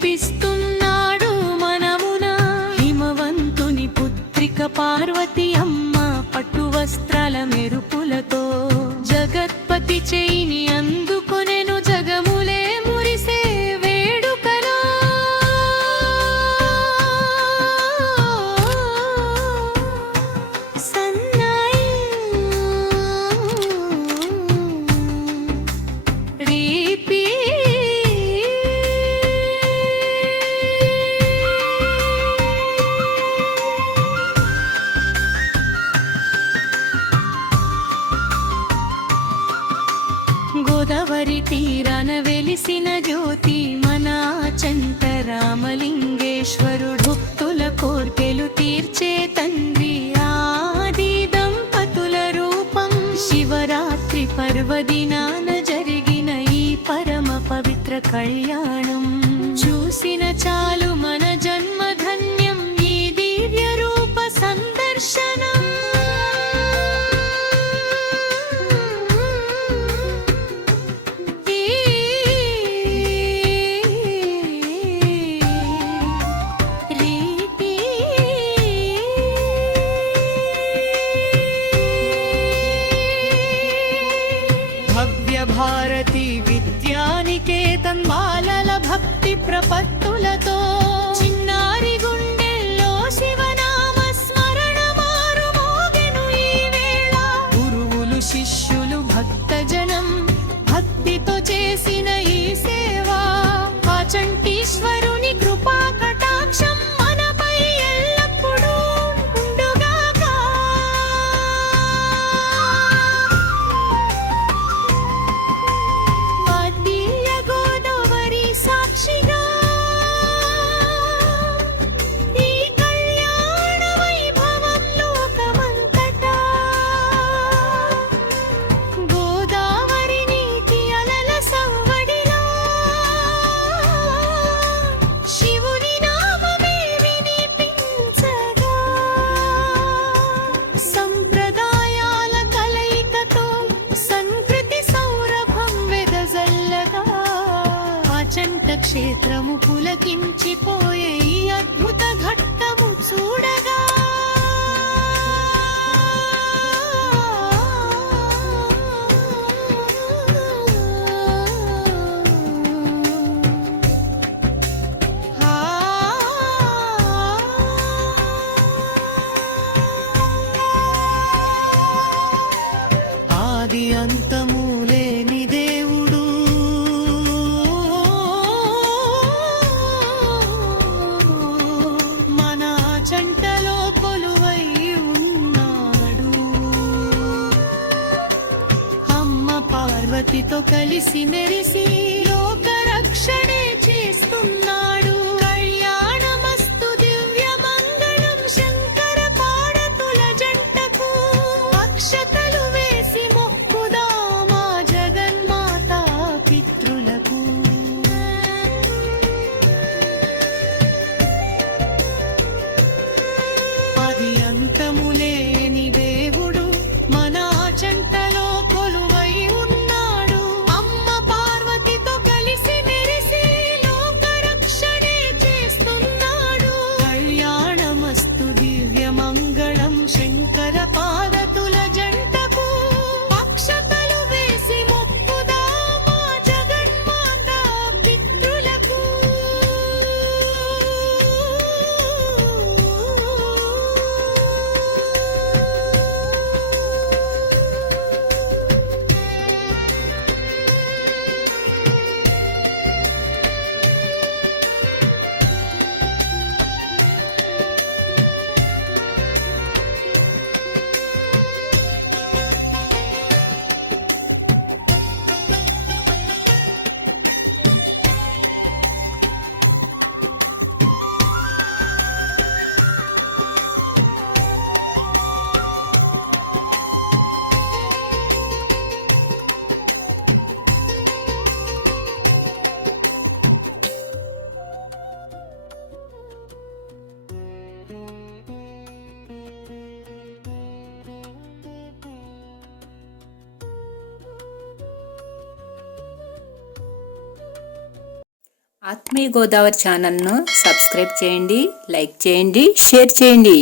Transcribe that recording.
కురిపిస్తున్నాడు మనమున. హిమవంతుని పుత్రిక పార్వతి అమ్మ పట్టు వస్త్రాల మెరుపులతో జగత్పతి చేయిని అందుకొనెను జగములే మురిసే వేడుకలో. సన్నాయి రీపి గోదావరి తీరాన వెలిసిన జ్యోతి మన చెంత రామలింగేశ్వరుడు. భక్తుల కోర్కెలు తీర్చే తండ్రి ఆది దంపతుల రూపం. శివరాత్రి పర్వదినాన జరిగిన ఈ పరమ పవిత్ర కళ్యాణం చూసిన చాలు మన జన్మధన్యం. ఈ దివ్య రూప సందర్శనం భారతి విద్యానికేతన్ బాలల భక్తి ప్రపత్తులతో చిన్నారి గుండెల్లో శివనామ స్మరణ మారుమోగెను ఈ వేళ. గురువులు శిష్యులు భక్తజనం భక్తితో చేసిన ఈ సేవ ఆచంటీశ్వరుని కృపా కటాక్షం మనపై ఎల్లప్పుడూ ఉండుగాక. సాక్షిగా ఈ కళ్యాణ వైభవం లోకమంతటా గోదావరి నీటి అలల సవ్వడిలో శివుని నామమే వినిపించగా. సంప్రదాయాల కలయికతో సంస్కృతి సౌరభం వెదజల్లగా ఆచంట క్షేత్రము పులకించిపోయే ఈ అద్భుత ఘట్టము చూడగా. ఆది అంతము లేని దేవుడు మన జంటలో కొలువై ఉన్నాడు. అమ్మ పార్వతితో కలిసి మెరిసి లోక రక్షణే చేస్తున్నాడు. కళ్యాణమస్తు దివ్య మంగళం శంకర పార్వతుల జంటకు. అక్షతలు వేసి మొక్కుదామా జగన్మాత పితృలకు. ఆది అంతము లేని దేవుడు మన జంటలో కొలువై ఉన్నాడు. అమ్మ పార్వతితో ఆత్మీయ గోదావరి ఛానల్ను సబ్స్క్రైబ్ చేయండి, లైక్ చేయండి, షేర్ చేయండి.